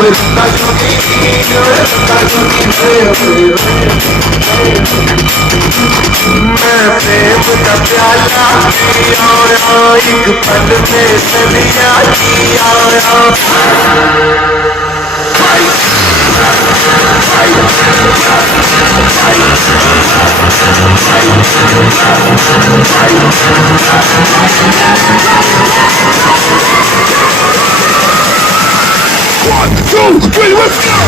Ramta Jogi, Ramta Jogi, मैं प्रेम का प्याला पी आया, एक पल में सदियां जी आया। One, two, three, let's go!